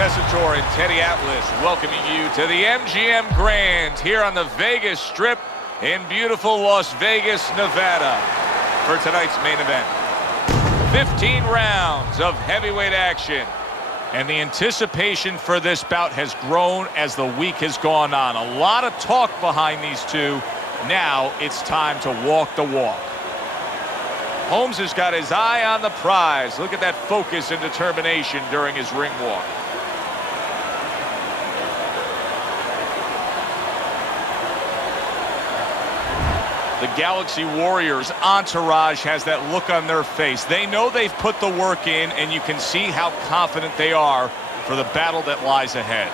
Tessitore and Teddy Atlas welcoming you to the MGM Grand here on the Vegas Strip in beautiful Las Vegas, Nevada for tonight's main event. 15 rounds of heavyweight action, and the anticipation for this bout has grown as the week has gone on. A lot of talk behind these two. Now it's time to walk the walk. Holmes has got his eye on the prize. Look at that focus and determination during his ring walk. The Galaxy Warriors entourage has that look on their face. They know they've put the work in, and you can see how confident they are for the battle that lies ahead.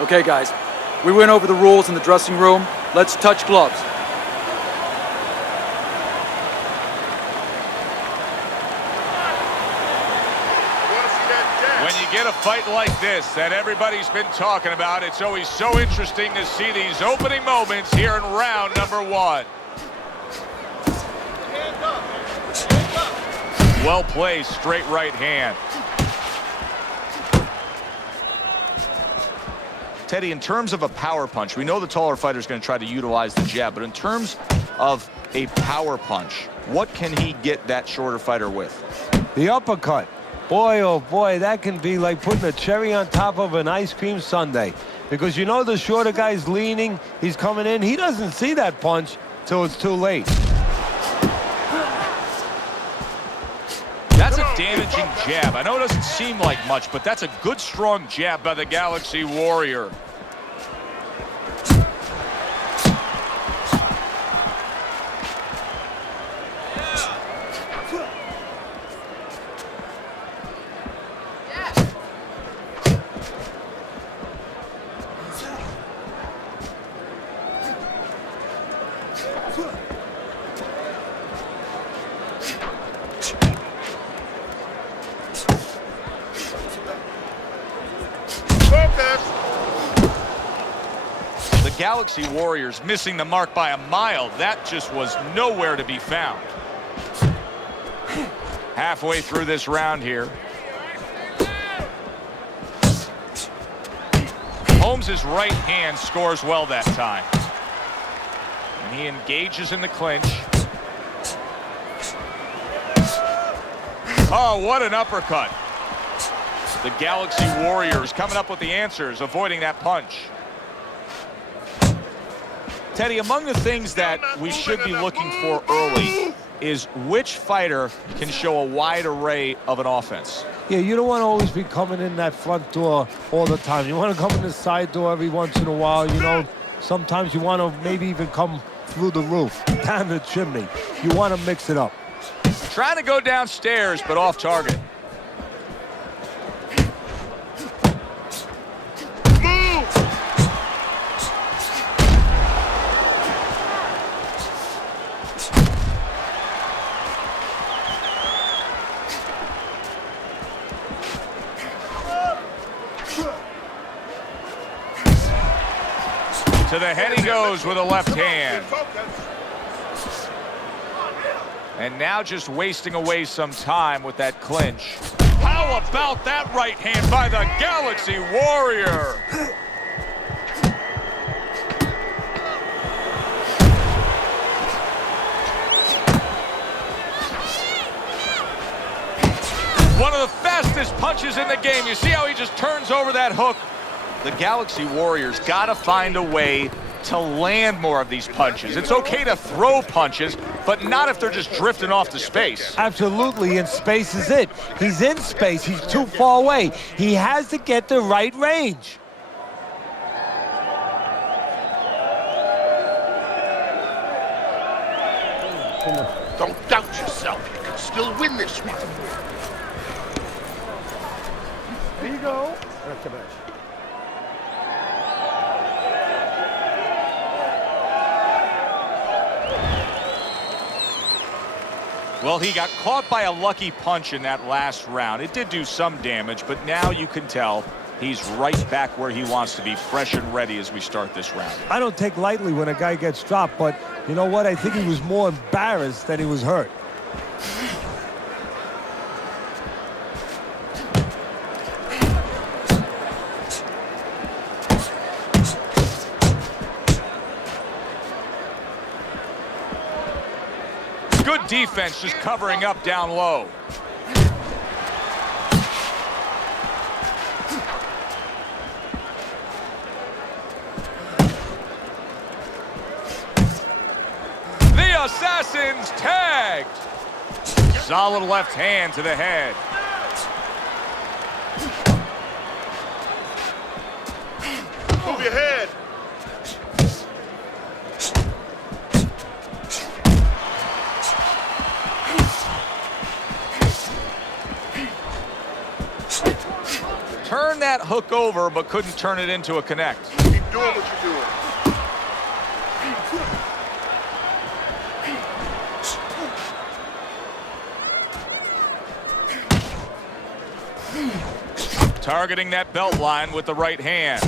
Okay, guys, we went over the rules in the dressing room. Let's touch gloves. When you get a fight like this that everybody's been talking about, it's always so interesting to see these opening moments here in round number one. Well placed, straight right hand. Teddy, in terms of a power punch, we know the taller fighter is going to try to utilize the jab, but in terms of a power punch, what can he get that shorter fighter with? The uppercut. Boy, oh boy, that can be like putting a cherry on top of an ice cream sundae. Because you know the shorter guy's leaning, he's coming in, he doesn't see that punch till it's too late. That's a damaging jab. I know it doesn't seem like much, but that's a good, strong jab by the Galaxy Warrior. The Galaxy Warriors missing the mark by a mile. That just was nowhere to be found. Halfway through this round here. Holmes' right hand scores well that time. And he engages in the clinch. Oh, what an uppercut. The Galaxy Warriors coming up with the answers, avoiding that punch. Teddy, among the things that we should be looking for early is which fighter can show a wide array of an offense. Yeah, you don't want to always be coming in that front door all the time. You want to come in the side door every once in a while. You know, sometimes you want to maybe even come through the roof, down the chimney. You want to mix it up. Trying to go downstairs, but off target. To the head he goes with a left hand. And now just wasting away some time with that clinch. How about that right hand by the Galaxy Warrior? One of the fastest punches in the game. You see how he just turns over that hook? The Galaxy Warriors got to find a way to land more of these punches. It's okay to throw punches, but not if they're just drifting off to space. Absolutely, and space is it. He's in space. He's too far away. He has to get the right range. Don't doubt yourself. You can still win this one. There you go. Well, he got caught by a lucky punch in that last round. It did do some damage, but now you can tell he's right back where he wants to be, fresh and ready as we start this round. I don't take lightly when a guy gets dropped, but you know what? I think he was more embarrassed than he was hurt. Good defense, just covering up down low. The Assassin's tagged. Solid left hand to the head. Move your head. Turn that hook over, but couldn't turn it into a connect. Keep doing what you're doing. Targeting that belt line with the right hand.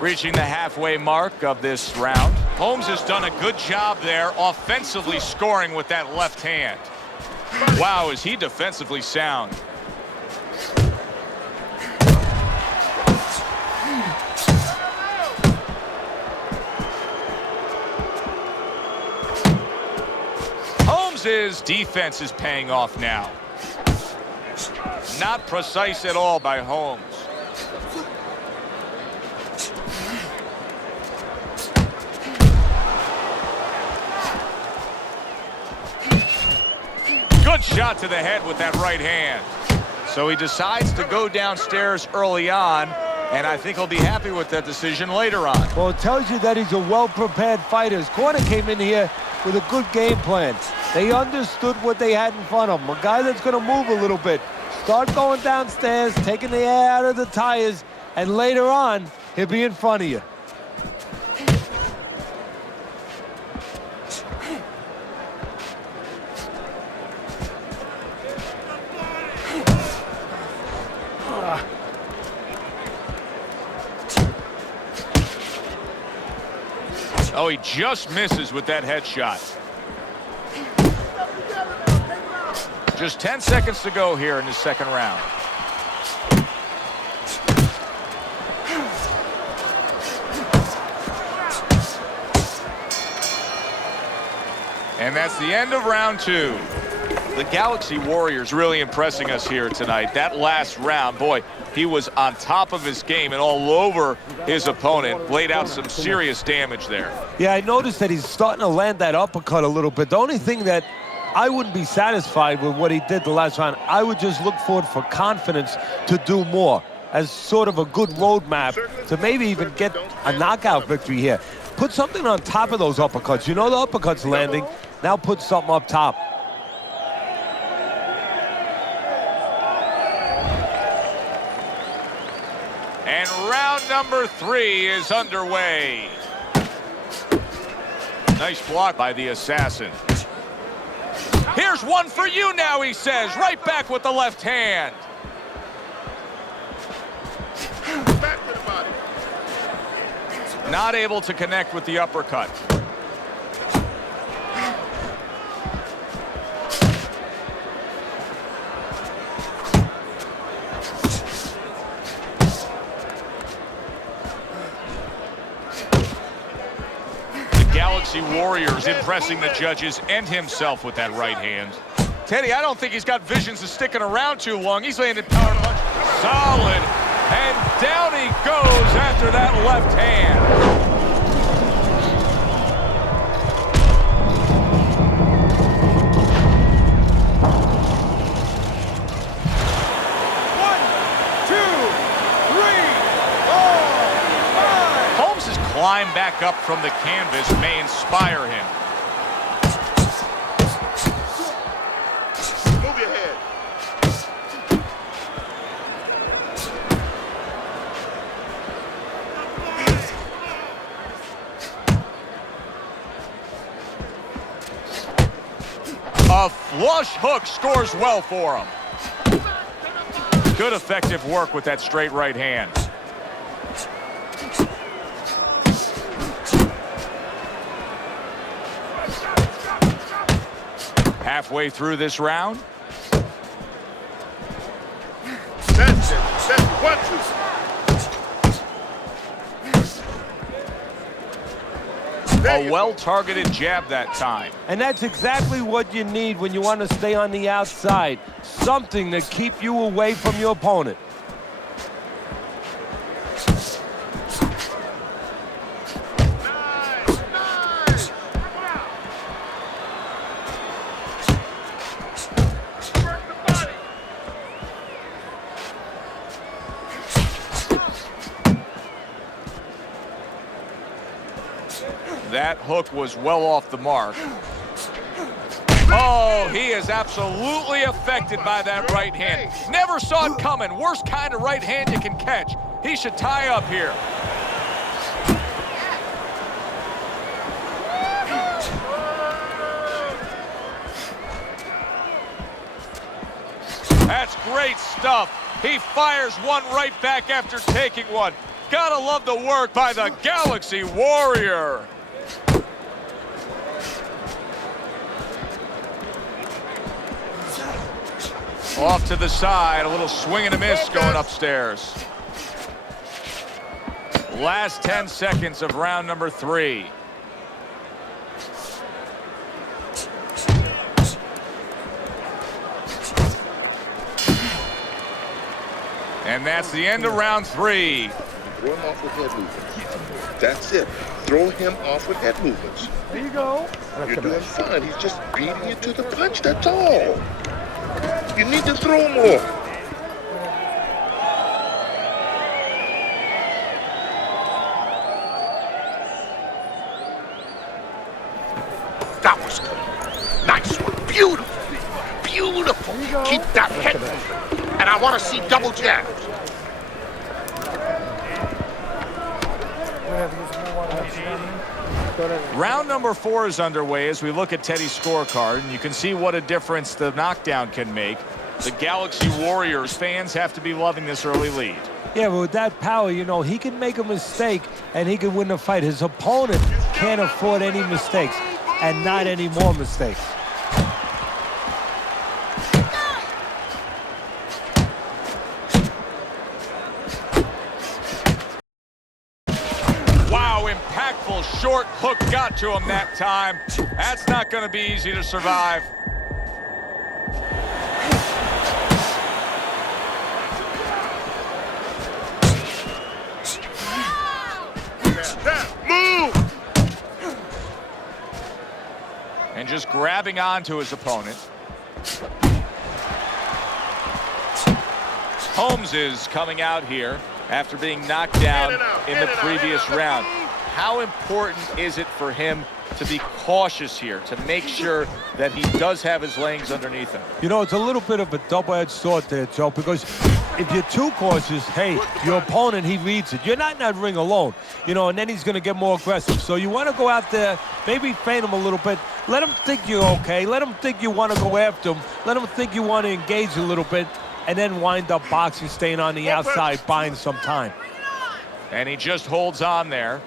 Reaching the halfway mark of this round. Holmes has done a good job there, offensively scoring with that left hand. Wow, is he defensively sound. Holmes' defense is paying off now. Not precise at all by Holmes. Good shot to the head with that right hand. So he decides to go downstairs early on, and I think he'll be happy with that decision later on. Well, it tells you that he's a well-prepared fighter. His corner came in here with a good game plan. They understood what they had in front of him. A guy that's going to move a little bit. Start going downstairs, taking the air out of the tires, and later on, he'll be in front of you. Oh, he just misses with that headshot. Just 10 seconds to go here in the second round. And that's the end of round two. The Galaxy Warriors really impressing us here tonight. That last round, boy, he was on top of his game and all over his opponent. Laid out some serious damage there. Yeah, I noticed that he's starting to land that uppercut a little bit. The only thing that I wouldn't be satisfied with what he did the last round. I would just look forward for confidence to do more as sort of a good roadmap to maybe even get a knockout victory here. Put something on top of those uppercuts. You know the uppercut's landing. Now put something up top. And round number 3 is underway. Nice block by the Assassin. Here's one for you now, he says. Right back with the left hand. Back to the body. Not able to connect with the uppercut. Galaxy Warriors impressing the judges and himself with that right hand. Teddy, I don't think he's got visions of sticking around too long. He's landed power punch. Solid. And down he goes after that left hand. climb back up from the canvas may inspire him. Move your head. A flush hook scores well for him. Good effective work with that straight right hand. Halfway through this round. That's it. That's it. 1, 2. A well-targeted jab that time. And that's exactly what you need when you want to stay on the outside. Something to keep you away from your opponent. Nice. That hook was well off the mark. Oh, he is absolutely affected by that right hand. Never saw it coming. Worst kind of right hand you can catch. He should tie up here. That's great stuff. He fires one right back after taking one. Gotta love the work by the Galaxy Warrior. Off to the side, a little swing and a miss going upstairs. Last 10 seconds of round number 3. And that's the end of round 3. Throw him off with head movements. That's it. Throw him off with head movements. There you go. You're doing fine. He's just beating you to the punch, that's all. You need to throw more. That was good. Nice one. Beautiful. Beautiful. Keep that head moving. And I want to see double jabs. Round number 4 is underway as we look at Teddy's scorecard, and you can see what a difference the knockdown can make. The Galaxy Warriors fans have to be loving this early lead. Yeah, but with that power, you know, he can make a mistake and he can win the fight. His opponent can't afford any mistakes, and not any more mistakes. Impactful short hook got to him that time. That's not going to be easy to survive. Move! And just grabbing onto his opponent. Holmes is coming out here after being knocked down in the previous round. How important is it for him to be cautious here, to make sure that he does have his legs underneath him? You know, it's a little bit of a double-edged sword there, Joe, because if you're too cautious, hey, your opponent, he reads it. You're not in that ring alone, you know, and then he's going to get more aggressive. So you want to go out there, maybe feint him a little bit. Let him think you're okay. Let him think you want to go after him. Let him think you want to engage a little bit, and then wind up boxing, staying on the outside, buying some time. And he just holds on there.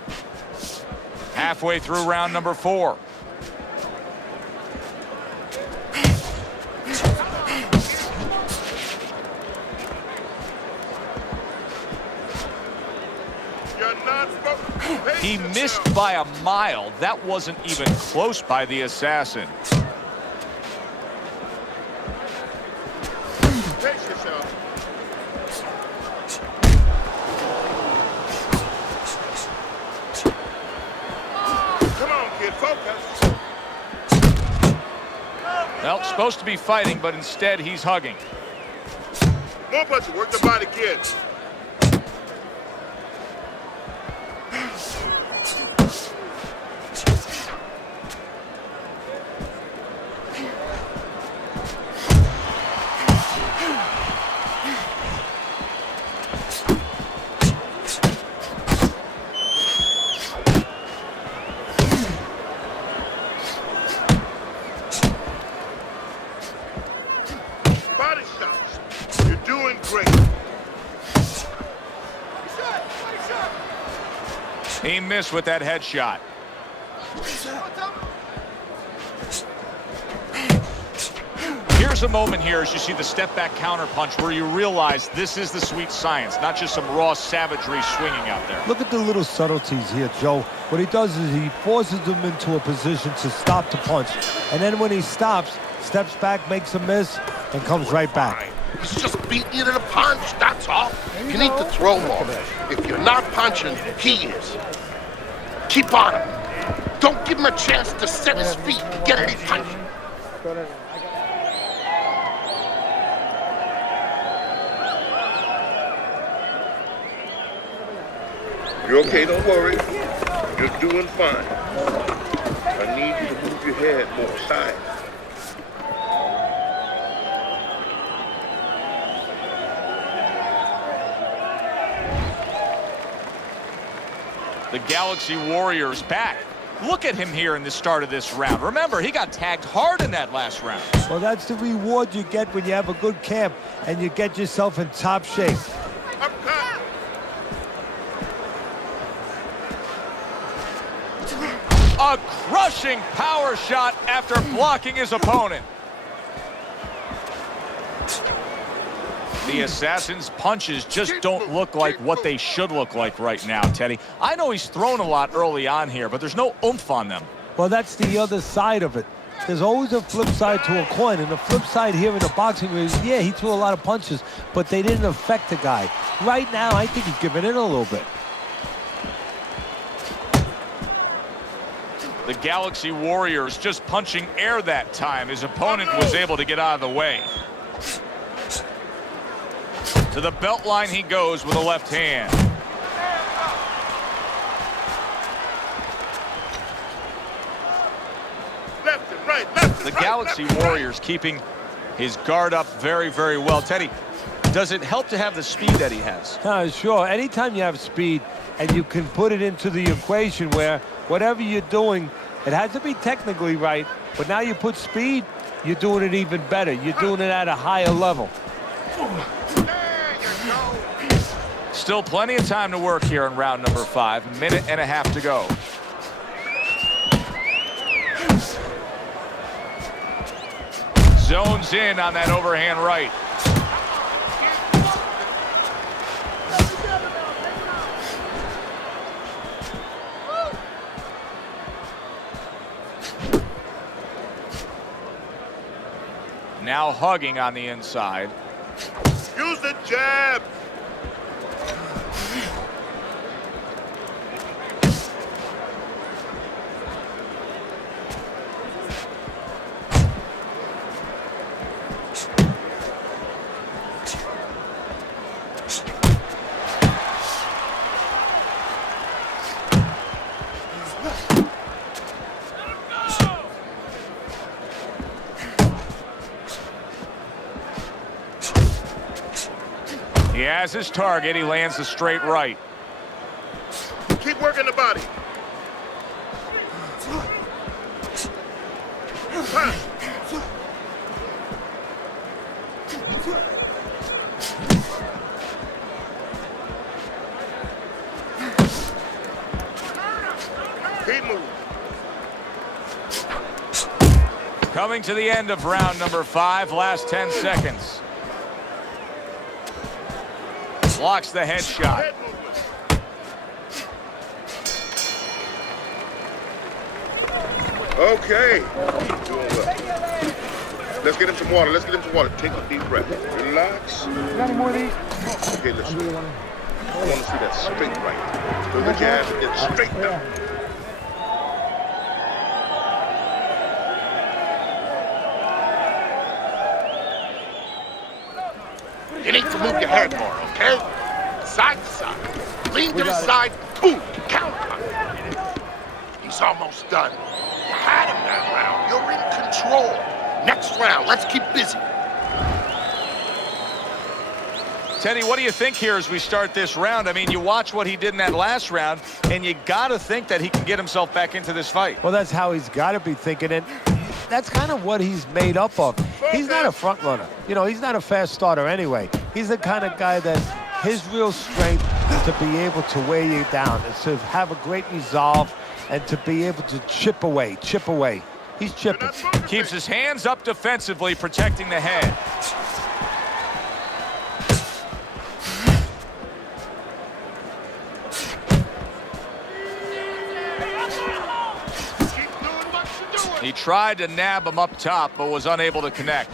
Halfway through round number 4. He missed by a mile. That wasn't even close by the assassin. Pace yourself. Focus. Well, supposed to be fighting, but instead he's hugging. More punches, work the body, kids. doing great. He missed with that headshot. Here's a moment here as you see the step-back counter punch where you realize this is the sweet science, not just some raw savagery swinging out there. Look at the little subtleties here, Joe. What he does is he forces them into a position to stop the punch. And then when he stops, steps back, makes a miss, and comes right back. He's just beating you to the punch, that's all. You need to throw more. If you're not punching, he is. Keep on him. Don't give him a chance to set his feet and get any punch. You're okay, don't worry. You're doing fine. I need you to move your head more side. The Galaxy Warriors back. Look at him here in the start of this round. Remember, he got tagged hard in that last round. Well, that's the reward you get when you have a good camp and you get yourself in top shape. A crushing power shot after blocking his opponent. The Assassin's punches just don't look like what they should look like right now, Teddy. I know he's thrown a lot early on here, but there's no oomph on them. Well, that's the other side of it. There's always a flip side to a coin, and the flip side here in the boxing ring is, yeah, he threw a lot of punches, but they didn't affect the guy. Right now, I think he's giving in a little bit. The Galaxy Warriors just punching air that time. His opponent was able to get out of the way. To the belt line he goes with a left hand. Left and right, left and The right, Galaxy left and right. Warriors keeping his guard up very, very well. Teddy, does it help to have the speed that he has? Sure. Anytime you have speed and you can put it into the equation where whatever you're doing, it has to be technically right, but now you put speed, you're doing it even better. You're doing it at a higher level. Still plenty of time to work here in round number 5. Minute and a half to go. Zones in on that overhand right. Now hugging on the inside. Use the jab. He has his target. He lands the straight right. Keep working the body. Keep moving. Coming to the end of round number 5, last 10 seconds. Blocks the headshot. Head movement. Okay. Doing well. Let's get him some water. Let's get him some water. Take a deep breath. Relax. You got any more of these? Okay, listen. I want to see that straight right. Go the jab and then straight down. You need to move your head more, okay? Side to side. Lean to the side. Boom. Counter. He's almost done. You had him that round. You're in control. Next round, let's keep busy. Teddy, what do you think here as we start this round? I mean, you watch what he did in that last round, and you got to think that he can get himself back into this fight. Well, that's how he's got to be thinking, and that's kind of what he's made up of. He's not a front runner. You know, he's not a fast starter anyway. He's the kind of guy that his real strength is to be able to wear you down, is to have a great resolve, and to be able to chip away, chip away. He's chipping. Keeps his hands up defensively, protecting the head. He tried to nab him up top, but was unable to connect.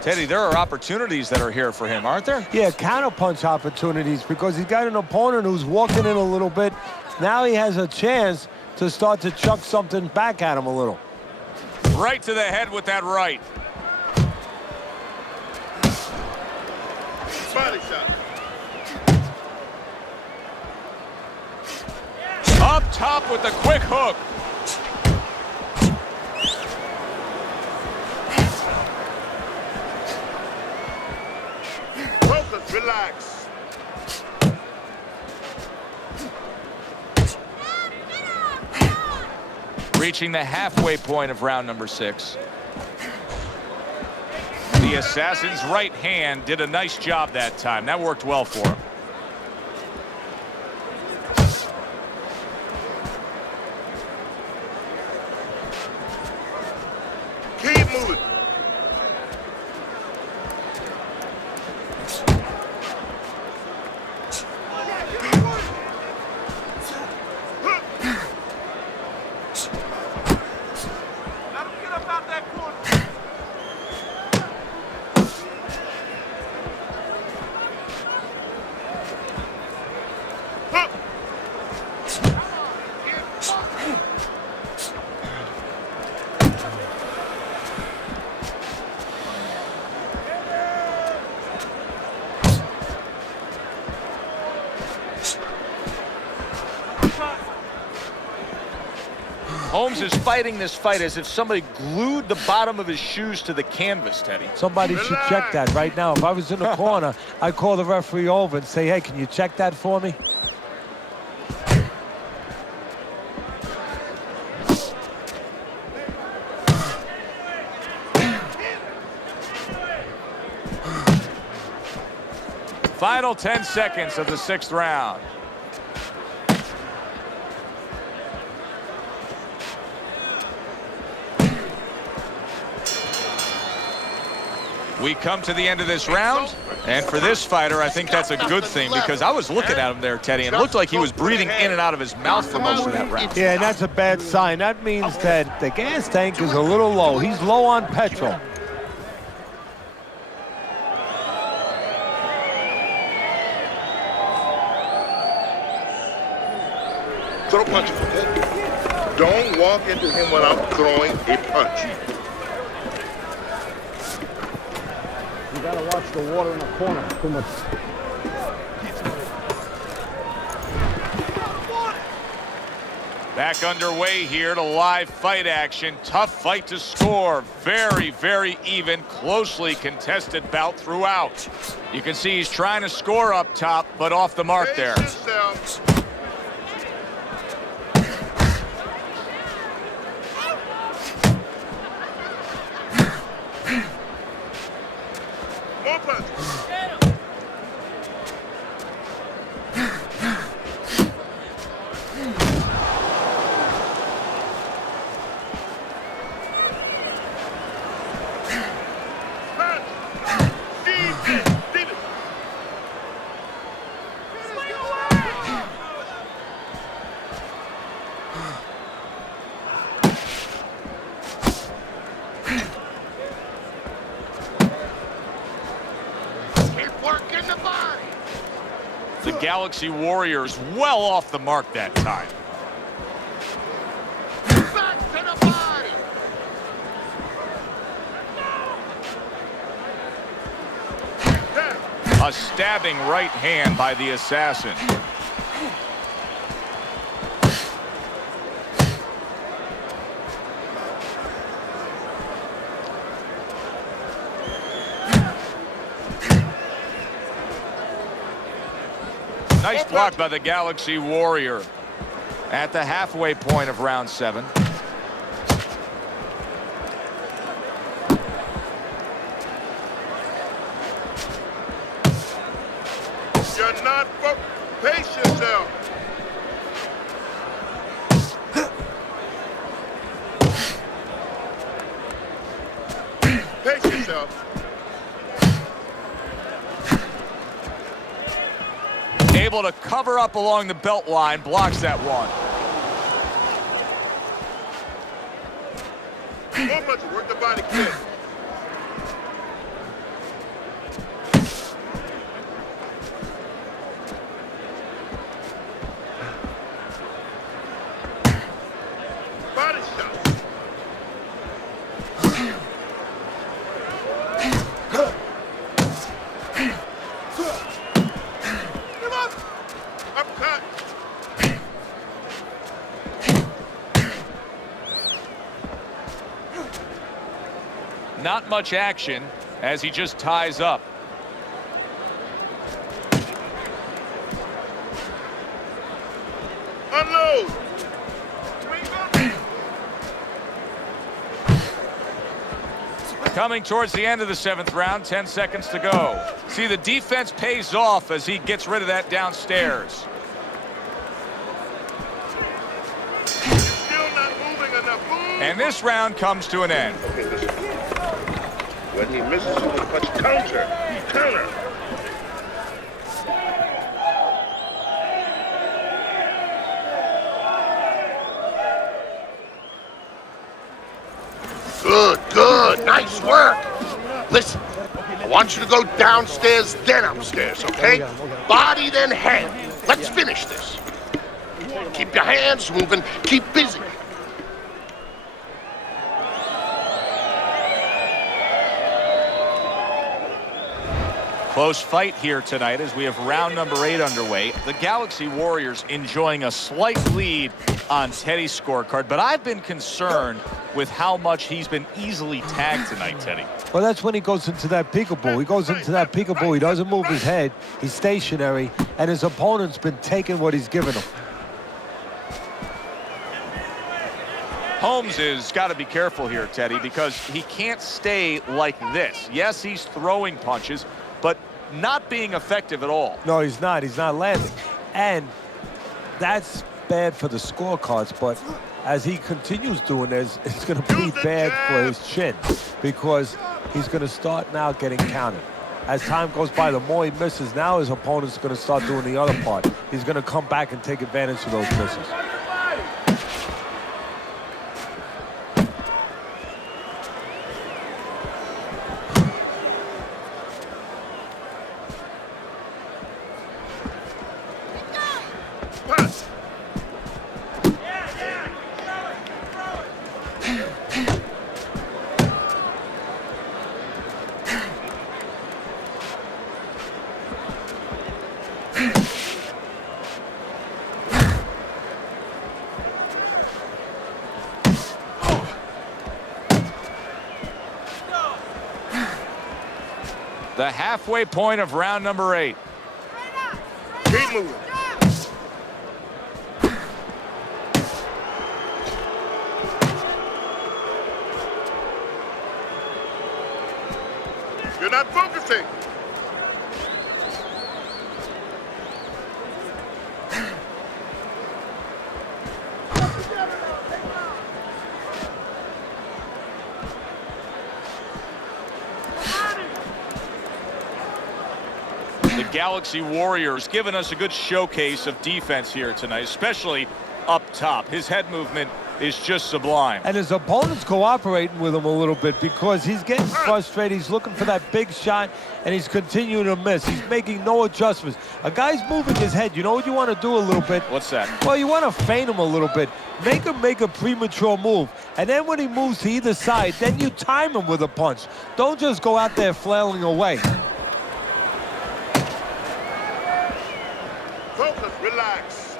Teddy, there are opportunities that are here for him, aren't there? Yeah, counterpunch opportunities, because he's got an opponent who's walking in a little bit. Now he has a chance to start to chuck something back at him a little. Right to the head with that right. Body shot. Up top with the quick hook. Focus, relax. Reaching the halfway point of round number 6. The assassin's right hand did a nice job that time. That worked well for him. Keep moving. Holmes is fighting this fight as if somebody glued the bottom of his shoes to the canvas, Teddy. Somebody should check that right now. If I was in the corner, I'd call the referee over and say, hey, can you check that for me? Final 10 seconds of the 6th round. We come to the end of this round, and for this fighter, I think that's a good thing, because I was looking at him there, Teddy, and it looked like he was breathing in and out of his mouth for most of that round. Yeah, and that's a bad sign. That means that the gas tank is a little low. He's low on petrol. Throw punches, okay? Don't walk into him without throwing a punch. You gotta watch the water in the corner. Too much. Back underway here to live fight action. Tough fight to score. Very, very even, closely contested bout throughout. You can see he's trying to score up top, but off the mark there. More punches. Working the body. The Galaxy Warriors well off the mark that time. Back to the body. A stabbing right hand by the assassin. Nice block by the Galaxy Warrior at the halfway point of round 7. not pace yourself. Pace yourself. Able to cover up along the belt line, blocks that one. So much work the body kick. Body shot. Uppercut. Not much action as he just ties up. Unload. Coming towards the end of the 7th round, 10 seconds to go. See, the defense pays off as he gets rid of that downstairs. Still not moving enough. Move. And this round comes to an end. Okay, listen. When he misses, he will punch counter. Counter. Good, good. Nice work. Listen, I want you to go downstairs, then upstairs, okay? Body, then head. Let's finish this. Keep your hands moving. Keep busy. Close fight here tonight as we have round number 8 underway. The Galaxy Warriors enjoying a slight lead on Teddy's scorecard, but I've been concerned with how much he's been easily tagged tonight, Teddy. Well, that's when he goes into that peekaboo. He goes into that peekaboo. He doesn't move his head. He's stationary, and his opponent's been taking what he's given him. Holmes has got to be careful here, Teddy, because he can't stay like this. Yes, he's throwing punches, but not being effective at all. No, he's not. He's not landing. And that's bad for the scorecards, but as he continues doing this, it's going to be bad for his chin because he's going to start now getting counted. As time goes by, the more he misses, now his opponent's going to start doing the other part. He's going to come back and take advantage of those misses. Pass. The halfway point of round number 8. Keep moving. You're not focusing. The Galaxy Warriors giving us a good showcase of defense here tonight, especially up top. His head movement is just sublime. And his opponent's cooperating with him a little bit because he's getting frustrated. He's looking for that big shot, and he's continuing to miss. He's making no adjustments. A guy's moving his head. You know what you want to do a little bit? What's that? Well, you want to feint him a little bit. Make him make a premature move. And then when he moves to either side, then you time him with a punch. Don't just go out there flailing away. Focus, relax.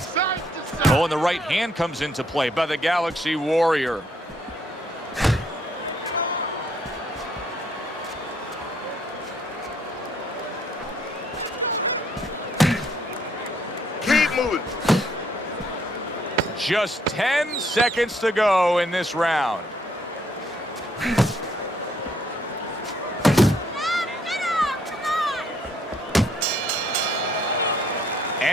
Side to side. Oh, and the right hand comes into play by the Galaxy Warrior. Keep moving. Just 10 seconds to go in this round.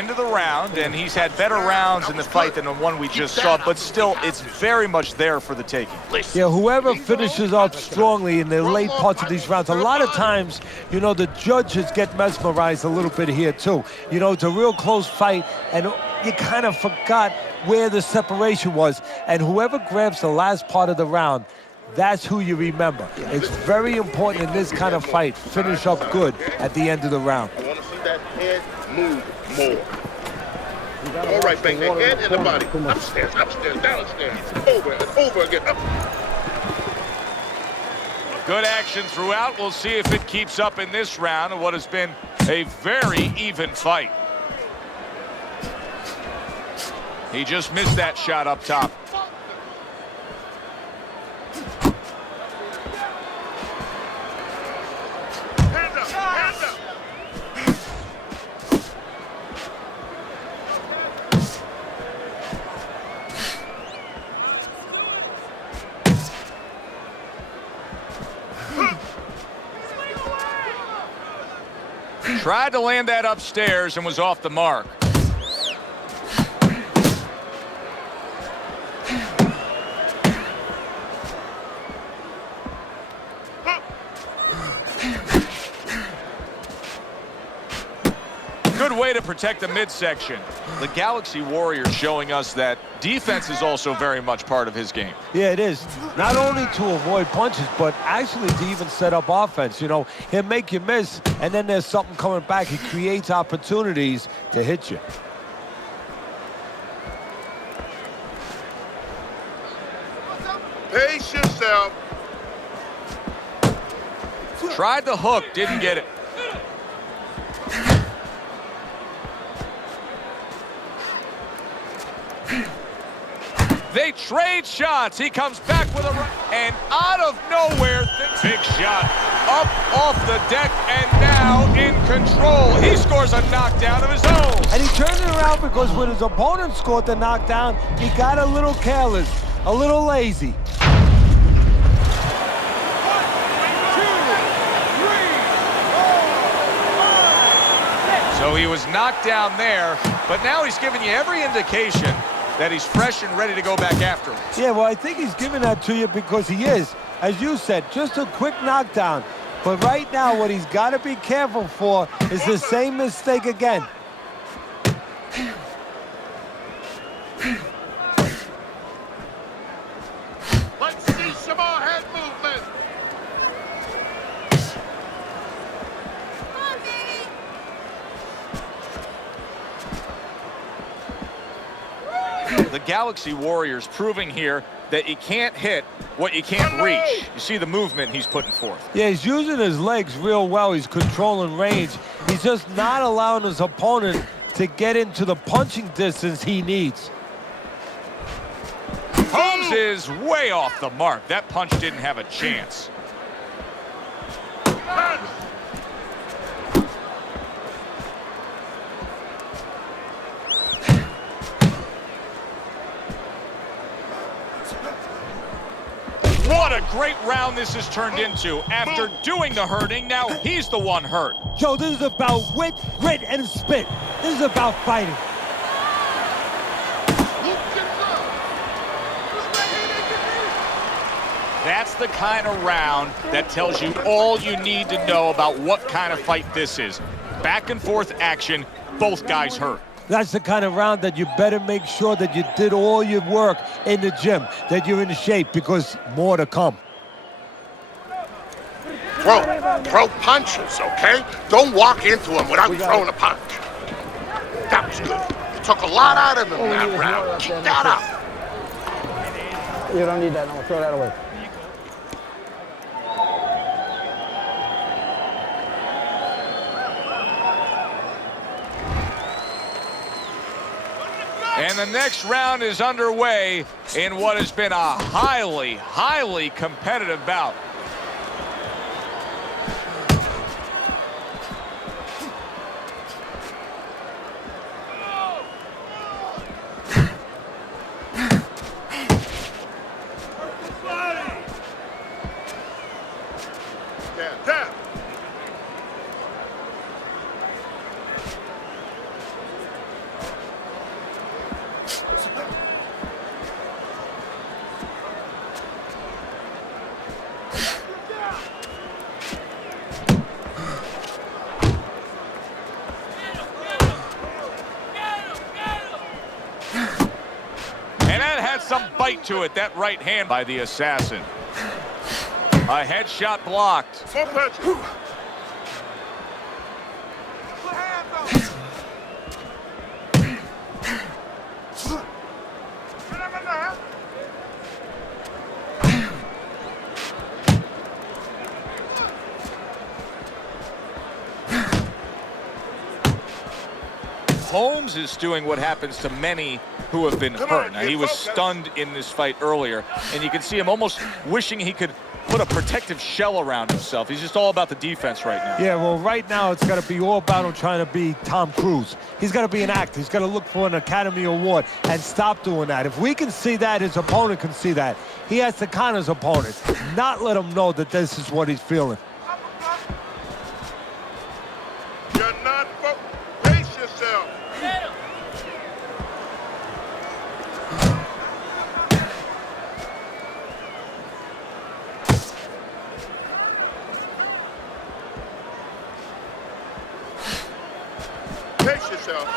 end of the round, and he's had better rounds in the fight than the one we just saw, but still, it's very much there for the taking. Yeah, whoever finishes off strongly in the late parts of these rounds, a lot of times, you know, the judges get mesmerized a little bit here, too. You know, it's a real close fight, and you kind of forgot where the separation was, and whoever grabs the last part of the round, that's who you remember. It's very important in this kind of fight. Finish up good at the end of the round. I want to see that head move more. All right, bang the head and the body. Upstairs, downstairs, over and over again. Up. Good action throughout. We'll see if it keeps up in this round of what has been a very even fight. He just missed that shot up top. Hand up, hand up. Tried to land that upstairs and was off the mark. Good way to protect the midsection. The Galaxy Warrior showing us that defense is also very much part of his game. Yeah, it is. Not only to avoid punches, but actually to even set up offense. You know, he'll make you miss, and then there's something coming back. He creates opportunities to hit you. Pace yourself. Tried the hook, didn't get it. They trade shots. He comes back with a right, and out of nowhere, big shot up off the deck, and now in control. He scores a knockdown of his own. And he turned it around because when his opponent scored the knockdown, he got a little careless, a little lazy. So he was knocked down there, but now he's giving you every indication that he's fresh and ready to go back after him. Yeah, well, I think he's giving that to you because he is, as you said, just a quick knockdown. But right now, what he's got to be careful for is the same mistake again. Let's see some more head movement. The Galaxy Warriors proving here that you can't hit what you can't reach. You see the movement he's putting forth. Yeah, he's using his legs real well. He's controlling range. He's just not allowing his opponent to get into the punching distance he needs. Holmes is way off the mark. That punch didn't have a chance. What a great round this has turned into. After doing the hurting, now he's the one hurt. Joe, this is about wit, grit, and spit. This is about fighting. That's the kind of round that tells you all you need to know about what kind of fight this is. Back and forth action, both guys hurt. That's the kind of round that you better make sure that you did all your work in the gym, that you're in shape, because more to come. Throw punches, okay? Don't walk into him without throwing a punch. That was good. You took a lot out of him that round. Keep that up. You don't need that. No, throw that away. And the next round is underway in what has been a highly, highly competitive bout. right to it. That right hand by the assassin. A headshot blocked. Full punches. Holmes is doing what happens to many who have been hurt. Now, he was stunned in this fight earlier, and you can see him almost wishing he could put a protective shell around himself. He's just all about the defense right now. Yeah, well, right now it's got to be all about him trying to be Tom Cruise. He's got to be an actor. He's got to look for an Academy Award and stop doing that. If we can see that, his opponent can see that. He has to con his opponent, not let him know that this is what he's feeling. You're not pace yourself. Pace yourself.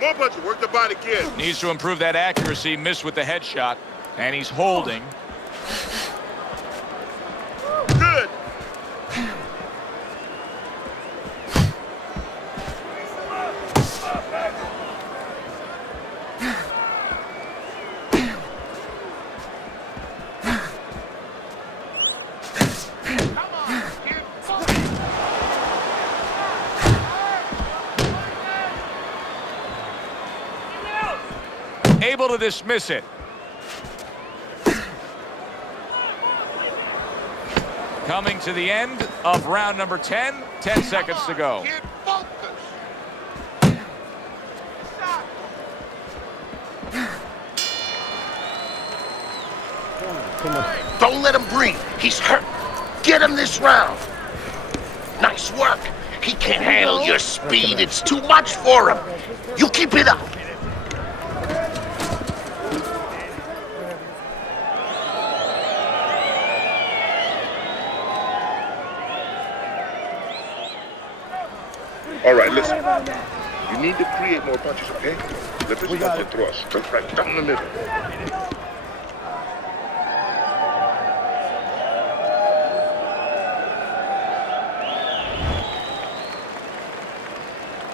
More punches, work the body, kid. Needs to improve that accuracy. Missed with the headshot, and he's holding. Good. Able to dismiss it. Coming to the end of round number 10. 10 seconds to go. Kid, focus. Don't let him breathe. He's hurt. Get him this round. Nice work. He can't handle your speed. It's too much for him. You keep it up. All right, listen. You need to create more punches, okay? Let this one thrust. That's right, down the middle.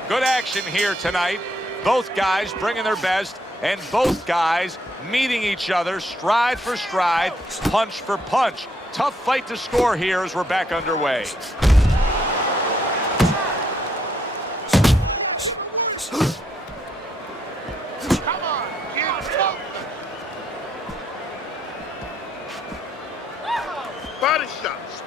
Good action here tonight. Both guys bringing their best, and both guys meeting each other stride for stride, punch for punch. Tough fight to score here as we're back underway. Body shots.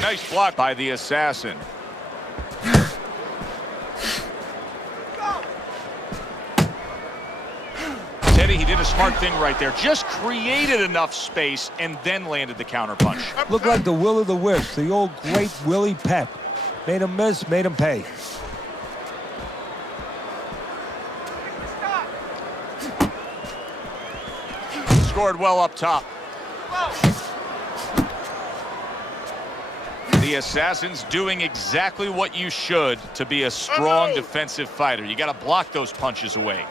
Nice block by the assassin. Teddy, he did a smart thing right there. Just created enough space and then landed the counterpunch. Looked like the will of the wisp, the old great Willie Pep. Made him miss, made him pay. Scored well up top. The assassin's doing exactly what you should to be a strong defensive fighter. You got to block those punches away.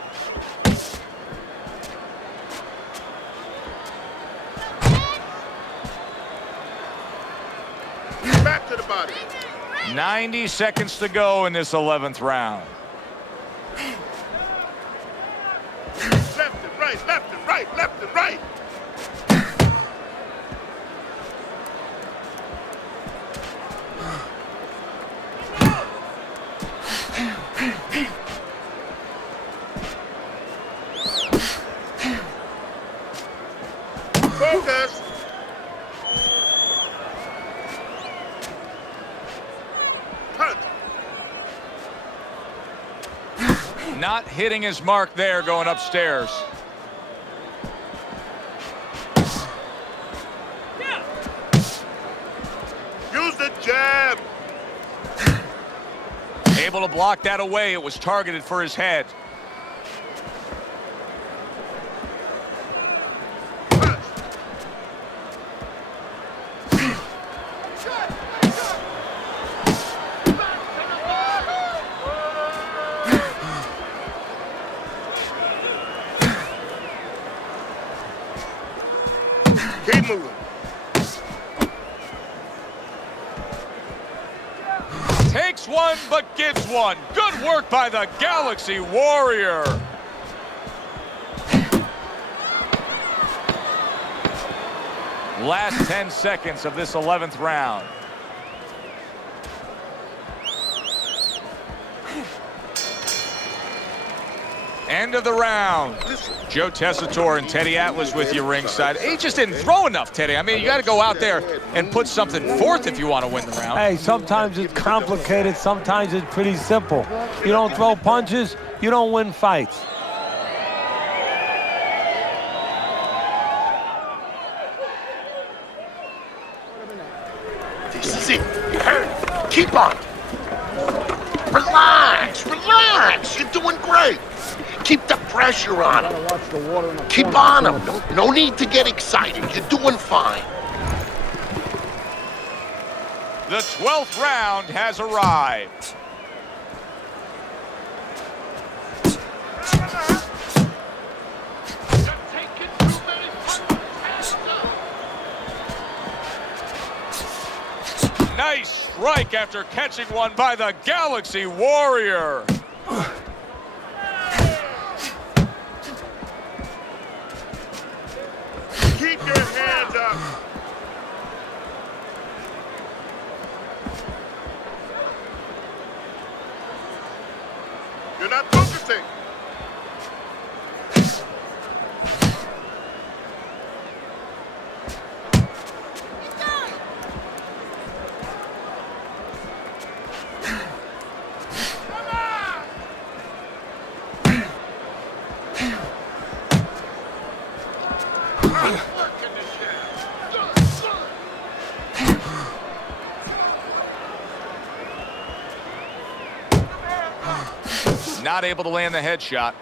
Back to the body. 90 seconds to go in this 11th round. Left and right, left and right, left and right. Focus. Punch. Not hitting his mark there going upstairs. jab. Able to block that away. It was targeted for his head. Keep moving. Takes one, but gives one. Good work by the Galaxy Warrior. Last 10 seconds of this 11th round. End of the round. Joe Tessitore and Teddy Atlas with you ringside. He just didn't throw enough, Teddy. I mean, you got to go out there and put something forth if you want to win the round. Hey, sometimes it's complicated, sometimes it's pretty simple. You don't throw punches, you don't win fights. This is it. You heard? Keep on. Relax, relax. You're doing great. Keep the pressure on him. Gotta watch the water in the Keep corner. on him. No need to get excited. You're doing fine. The 12th round has arrived. Nice strike after catching one by the Galaxy Warrior. Keep your hands up. You're not focusing. Not able to land the headshot.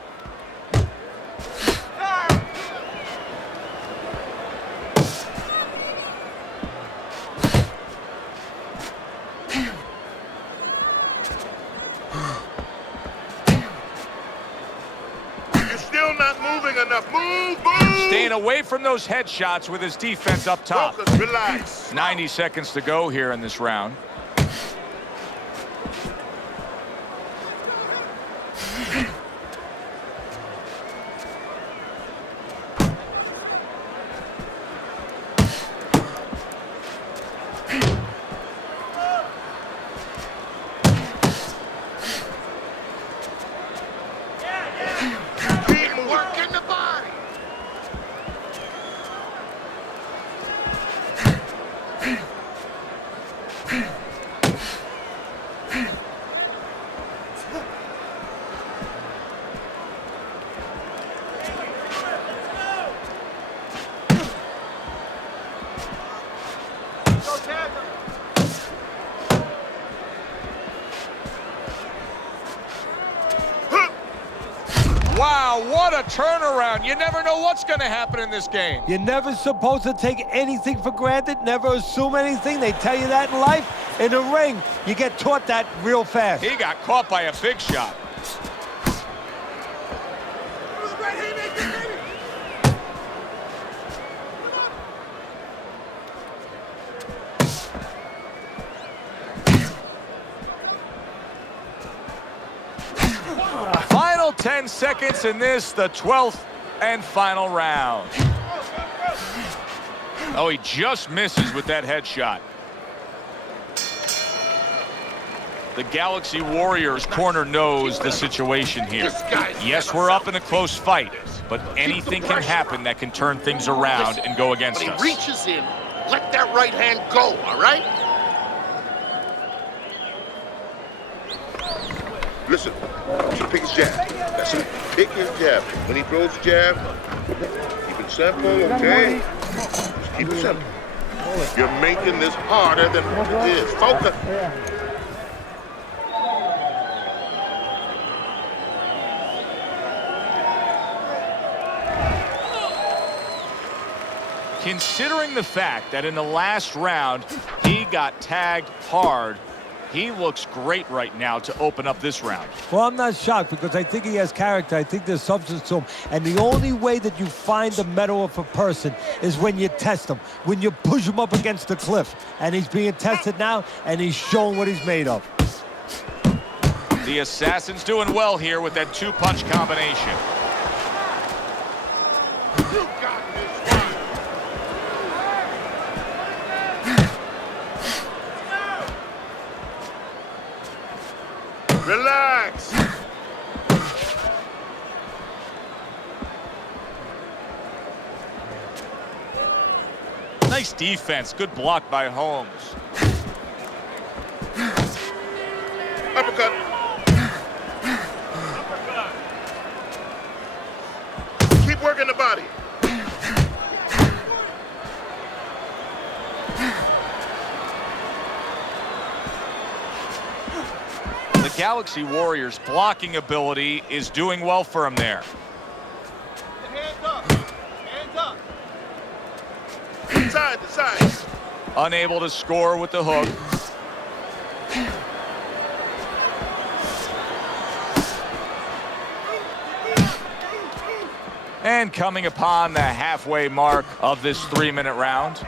You're still not moving enough. Move, move. Staying away from those headshots with his defense up top. Focus, relax. 90 seconds to go here in this round. Keep working the body. Wow, what a turnaround. You never know what's going to happen in this game. You're never supposed to take anything for granted, never assume anything. They tell you that in life. In the ring, you get taught that real fast. He got caught by a big shot. Final 10 seconds in this, the 12th and final round. Oh, he just misses with that headshot. The Galaxy Warriors corner knows the situation here. Yes, we're up in a close fight, but anything can happen that can turn things around and go against When us. he reaches in, let that right hand go, all right? Listen, just pick his jab. That's it. Pick his jab. When he throws the jab, keep it simple, okay? Just keep it simple. You're making this harder than what it is. Focus. Considering the fact that in the last round he got tagged hard, he looks great right now to open up this round. Well, I'm not shocked because I think he has character. I think there's substance to him. And the only way that you find the mettle of a person is when you test him, when you push him up against the cliff. And he's being tested now, and he's showing what he's made of. The Assassin's doing well here with that two-punch combination. You got this one. Relax. Nice defense. Good block by Holmes. Uppercut. Keep working the body. The Galaxy Warriors' blocking ability is doing well for him there. Hands up. Hands up. Side to side. Unable to score with the hook. And coming upon the halfway mark of this 3-minute round.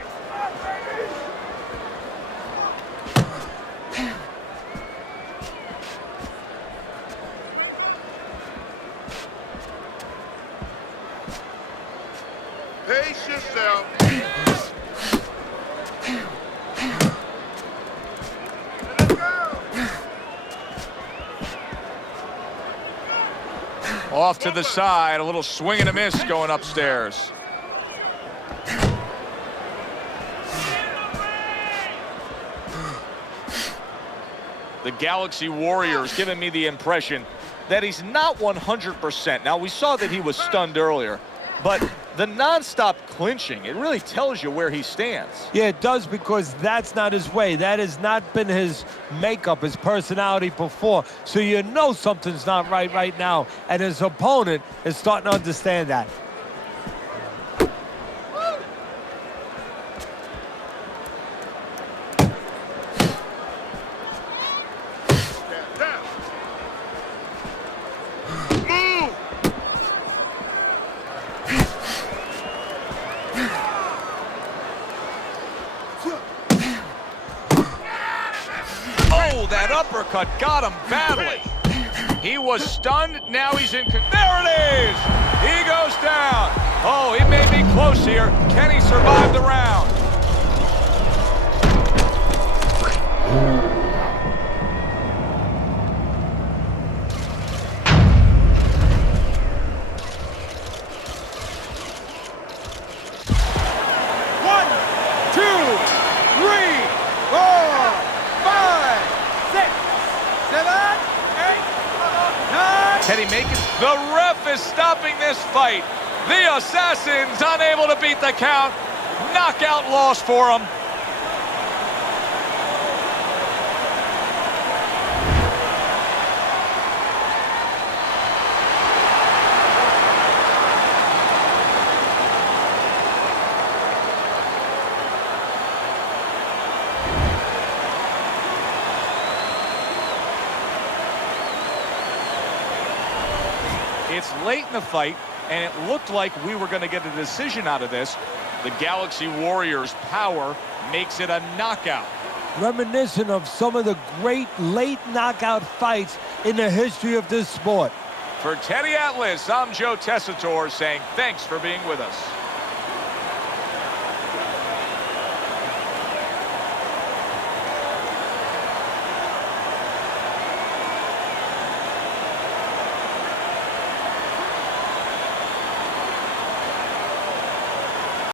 Pace yourself. Off to the side, a little swing and a miss going upstairs. The Galaxy Warriors giving me the impression that he's not 100%. Now, we saw that he was stunned earlier, but the nonstop clinching, it really tells you where he stands. Yeah, it does, because that's not his way. That has not been his makeup, his personality before. So you know something's not right now. And his opponent is starting to understand that. Down. Move. Oh, that uppercut got him badly. He was stunned, now he's in. There it is! He goes down. Oh, it may be close here. Can he survive the round? Can he make it? The ref is stopping this fight. The Assassin's unable to beat the count. Knockout loss for him. It's late in the fight, and it looked like we were going to get a decision out of this. The Galaxy Warriors' power makes it a knockout. Reminiscent of some of the great late knockout fights in the history of this sport. For Teddy Atlas, I'm Joe Tessitore saying thanks for being with us.